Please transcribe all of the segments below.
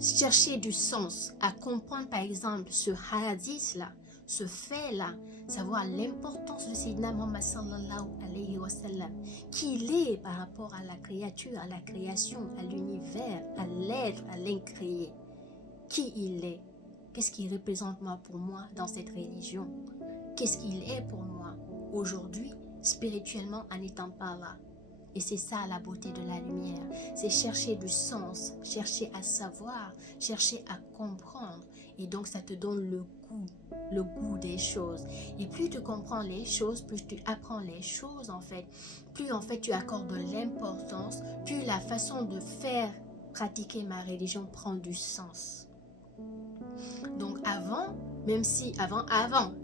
chercher du sens, à comprendre par exemple ce hadith-là, ce fait-là, savoir l'importance de Sayyidina Muhammad sallallahu alayhi wa sallam, qui il est par rapport à la créature, à la création, à l'univers, à l'être, à l'incréé. Qui il est, qu'est-ce qu'il représente moi pour moi dans cette religion, qu'est-ce qu'il est pour moi aujourd'hui, spirituellement en n'étant pas là. Et c'est ça la beauté de la lumière, c'est chercher du sens, chercher à savoir, chercher à comprendre. Et donc ça te donne le goût des choses. Et plus tu comprends les choses, plus tu apprends les choses en fait, plus en fait tu accordes de l'importance, plus la façon de faire pratiquer ma religion prend du sens. Donc avant, même si avant,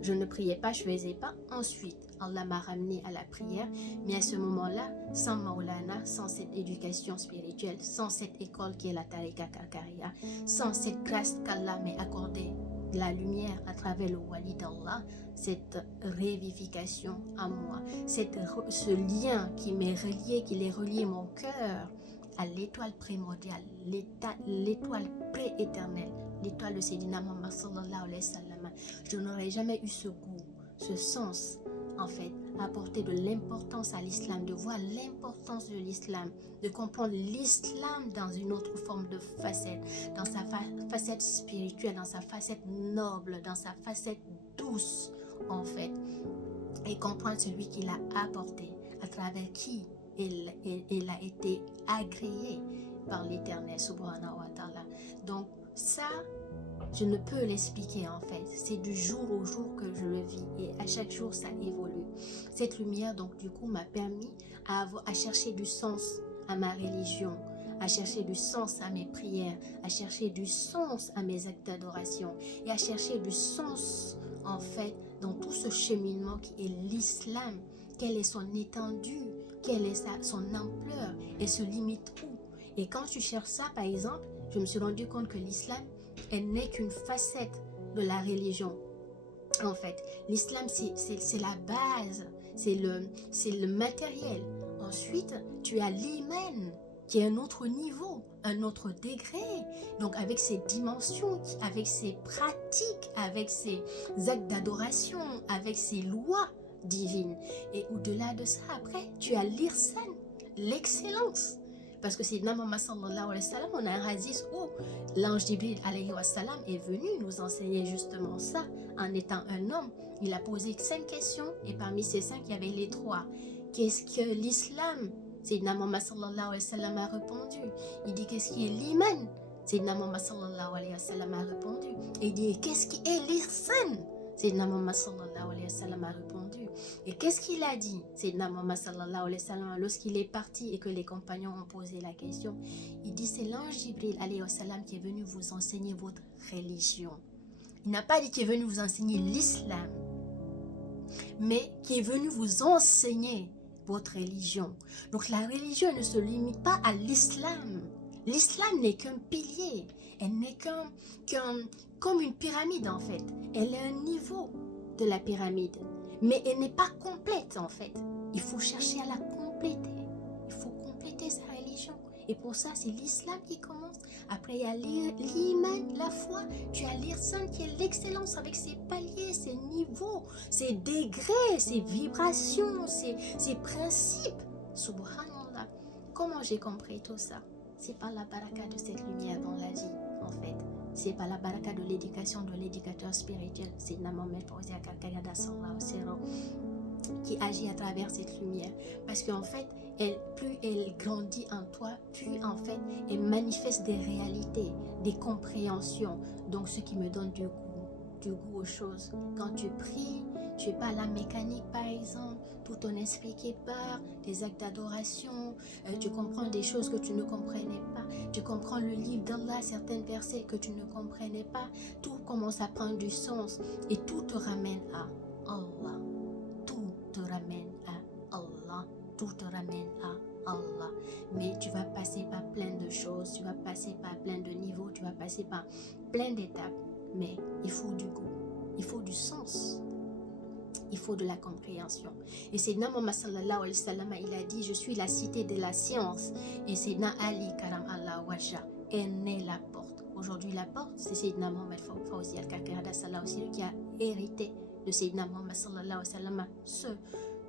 je ne priais pas, je ne faisais pas. Ensuite, Allah m'a ramené à la prière. Mais à ce moment-là, sans Maulana, sans cette éducation spirituelle, sans cette école qui est la Tariqa Kakaria, sans cette grâce qu'Allah m'a accordée, la lumière à travers le wali d'Allah, cette révivification à moi, ce lien qui m'est relié, qui est relié mon cœur à l'étoile primordiale, l'étoile prééternelle, l'étoile de Sayyidina Muhammad sallallahu alayhi wa sallam. Je n'aurais jamais eu ce goût, ce sens, en fait, à apporter de l'importance à l'islam, de voir l'importance de l'islam, de comprendre l'islam dans une autre forme de facette, dans sa facette spirituelle, dans sa facette noble, dans sa facette douce, en fait, et comprendre celui qui l'a apporté, à travers qui il a été agréé par l'Éternel subhanahu wa ta'ala. Donc ça, je ne peux l'expliquer en fait, c'est du jour au jour que je le vis et à chaque jour ça évolue. Cette lumière donc du coup m'a permis à chercher du sens à ma religion, à chercher du sens à mes prières, à chercher du sens à mes actes d'adoration et à chercher du sens en fait dans tout ce cheminement qui est l'islam. Quelle est son étendue, quelle est son ampleur et se limite où. Et quand tu cherches ça par exemple, je me suis rendu compte que l'islam elle n'est qu'une facette de la religion. En fait, l'islam c'est la base, c'est le matériel. Ensuite, tu as l'iman qui est un autre niveau, un autre degré. Donc avec ses dimensions, avec ses pratiques, avec ses actes d'adoration, avec ses lois divines. Et au-delà de ça, après, tu as l'irsan, l'excellence. Parce que c'est Muhammad sallallahu alayhi wa sallam, on a un hadith où l'ange Jibril alayhi wa sallam est venu nous enseigner justement ça. En étant un homme, il a posé 5 questions et parmi ces 5, il y avait les 3. Qu'est-ce que l'islam? Sayyidina Muhammad sallallahu alayhi wa sallam a répondu. Il dit qu'est-ce qui est l'iman? Sayyidina Muhammad sallallahu alayhi wa sallam a répondu. Et il dit qu'est-ce qui est l'irsan? Sayyidina Muhammad sallallahu alayhi wa sallam a répondu. Et qu'est-ce qu'il a dit? Sayyidina Muhammad sallallahu alayhi wa sallam lorsqu'il est parti et que les compagnons ont posé la question, il dit c'est l'ange Jibril alayhi wa sallam qui est venu vous enseigner votre religion. Il n'a pas dit qu'il est venu vous enseigner l'islam, mais qui est venu vous enseigner votre religion. Donc la religion ne se limite pas à l'islam. L'islam n'est qu'un pilier, elle n'est comme une pyramide en fait. Elle est un niveau de la pyramide, mais elle n'est pas complète en fait. Il faut chercher à la compléter. Il faut compléter sa religion. Et pour ça, c'est l'islam qui commence. Après, il y a l'iman, la foi. Tu as l'irsan qui est l'excellence avec ses paliers, ses niveaux, ses degrés, ses vibrations, ses principes. Subhanallah. Comment j'ai compris tout ça? C'est par la baraka de cette lumière dans la vie, en fait. C'est par la baraka de l'éducation de l'éducateur spirituel. C'est Namomet Fauzia Kakayada Sallahu Sero qui agit à travers cette lumière. Parce qu'en fait, plus elle grandit en toi, plus en fait, elle manifeste des réalités, des compréhensions. Donc, ce qui me donne du goût aux choses. Quand tu pries, tu n'es pas la mécanique par exemple, tout ton esprit qui part, tes actes d'adoration, tu comprends des choses que tu ne comprenais pas, tu comprends le livre d'Allah, certains versets que tu ne comprenais pas, tout commence à prendre du sens et tout te ramène à Allah. Tout te ramène à Allah, tout te ramène à Allah. Mais tu vas passer par plein de choses, tu vas passer par plein de niveaux, tu vas passer par plein d'étapes. Mais il faut du goût, il faut du sens, il faut de la compréhension. Et c'est Muhammad sallallahu alayhi wa sallam, il a dit, je suis la cité de la science. Et c'est Ali karam Allah wajha, elle est la porte. aujourd'hui la porte, c'est Sayyidina Mohamed Fawzi Al-Kakirada Sallallahu, c'est lui qui a hérité de Sayyidina Mohamed Sallallahu alayhi wa sallam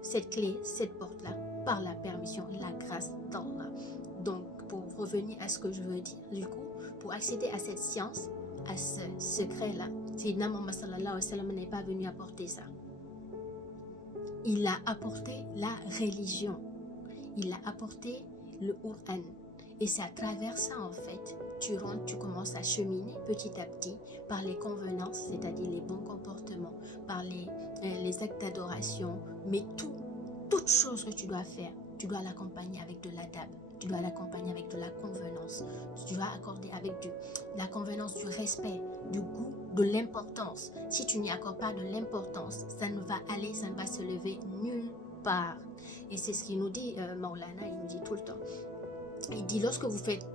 cette clé, cette porte-là, par la permission, la grâce d'Allah. Donc, pour revenir à ce que je veux dire, du coup, pour accéder à cette science, à ce secret-là, Sayyidina Mohamed Sallallahu alayhi wa sallam n'est pas venu apporter ça. Il a apporté la religion. Il a apporté le Coran. Et c'est à travers ça, en fait, tu rentres, tu commences à cheminer petit à petit par les convenances, c'est-à-dire les bons comportements, par les actes d'adoration, mais toute chose que tu dois faire, tu dois l'accompagner avec de l'adab, tu dois l'accompagner avec de la convenance, tu dois accorder avec la convenance, du respect, du goût, de l'importance. Si tu n'y accordes pas de l'importance, ça ne va se lever nulle part. Et c'est ce qu'il nous dit, Maulana, il nous dit tout le temps. Il dit, lorsque vous faites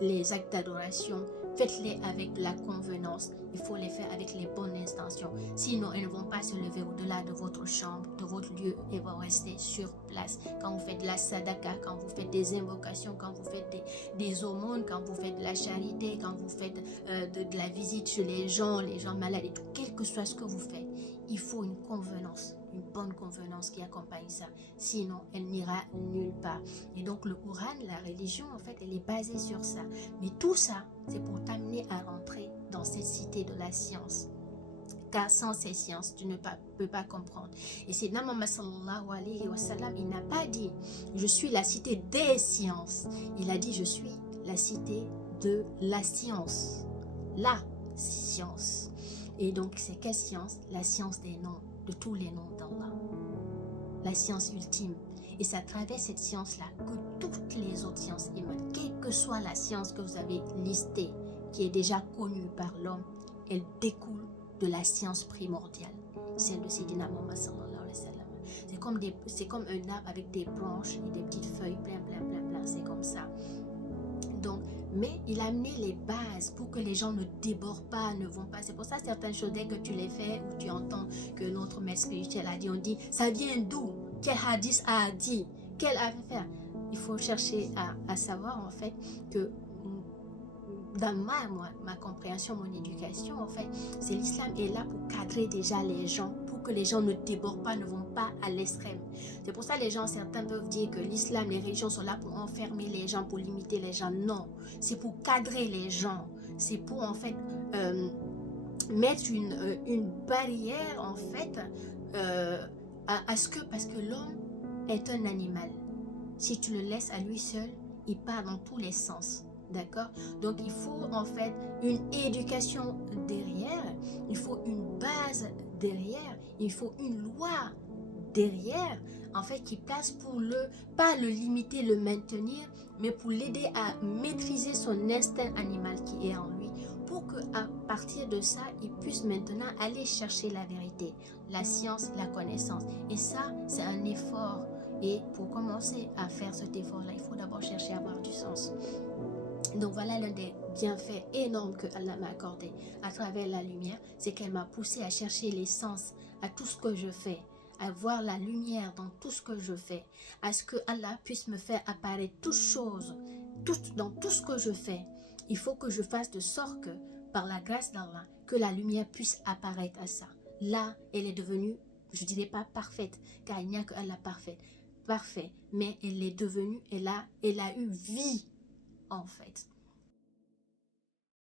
les actes d'adoration, faites-les avec la convenance. Il faut les faire avec les bonnes intentions. Sinon, elles ne vont pas se lever au-delà de votre chambre, de votre lieu, et vont rester sur place. Quand vous faites de la sadaka, quand vous faites des invocations, quand vous faites des aumônes, quand vous faites de la charité, quand vous faites de la visite chez les gens malades et tout, quel que soit ce que vous faites, il faut une convenance, une bonne convenance qui accompagne ça. Sinon, elle n'ira nulle part. Et donc, le Coran, la religion, en fait, elle est basée sur ça. Mais tout ça, c'est pour t'amener à rentrer dans cette cité de la science. Car sans ces sciences, tu ne peux pas comprendre. Et c'est Mohammed sallallahu alayhi wa sallam, il n'a pas dit « Je suis la cité des sciences ». Il a dit « Je suis la cité de la science ». La science. Et donc, c'est quelle science? La science des noms, de tous les noms d'Allah. La science ultime. Et c'est à travers cette science-là que toutes les autres sciences émanent. Quelle que soit la science que vous avez listée, qui est déjà connue par l'homme, elle découle de la science primordiale, celle de Sayyidina Muhammad sallallahu alayhi wa sallam. C'est comme un arbre avec des branches et des petites feuilles, plein, c'est comme ça. Donc, mais il a amené les bases pour que les gens ne débordent pas, ne vont pas. C'est pour ça certaines choses, dès que tu les fais ou tu entends que notre maître spirituel a dit, on dit, ça vient d'où? Quel hadith a dit? Quel affaire? Il faut chercher à savoir en fait que dans ma compréhension, mon éducation, en fait, c'est l'islam est là pour cadrer déjà les gens, pour que les gens ne débordent pas, ne vont pas à l'extrême. C'est pour ça que les gens, certains peuvent dire que l'islam, les religions sont là pour enfermer les gens, pour limiter les gens. Non, c'est pour cadrer les gens. C'est pour, en fait, mettre une barrière, en fait, parce que l'homme est un animal. Si tu le laisses à lui seul, il part dans tous les sens. D'accord? Donc il faut en fait une éducation derrière, il faut une base derrière, il faut une loi derrière, en fait qui place pour pas le limiter, le maintenir, mais pour l'aider à maîtriser son instinct animal qui est en lui, pour qu'à partir de ça, il puisse maintenant aller chercher la vérité, la science, la connaissance. Et ça, c'est un effort. Et pour commencer à faire cet effort-là, il faut d'abord chercher à avoir du sens. Donc voilà l'un des bienfaits énormes que Allah m'a accordé à travers la lumière, c'est qu'elle m'a poussé à chercher l'essence à tout ce que je fais, à voir la lumière dans tout ce que je fais, à ce que Allah puisse me faire apparaître toutes choses, dans tout ce que je fais. Il faut que je fasse de sorte que, par la grâce d'Allah, que la lumière puisse apparaître à ça. Là, elle est devenue, je ne dirais pas parfaite, car il n'y a que Allah parfait, mais elle est devenue, elle a eu vie, en fait.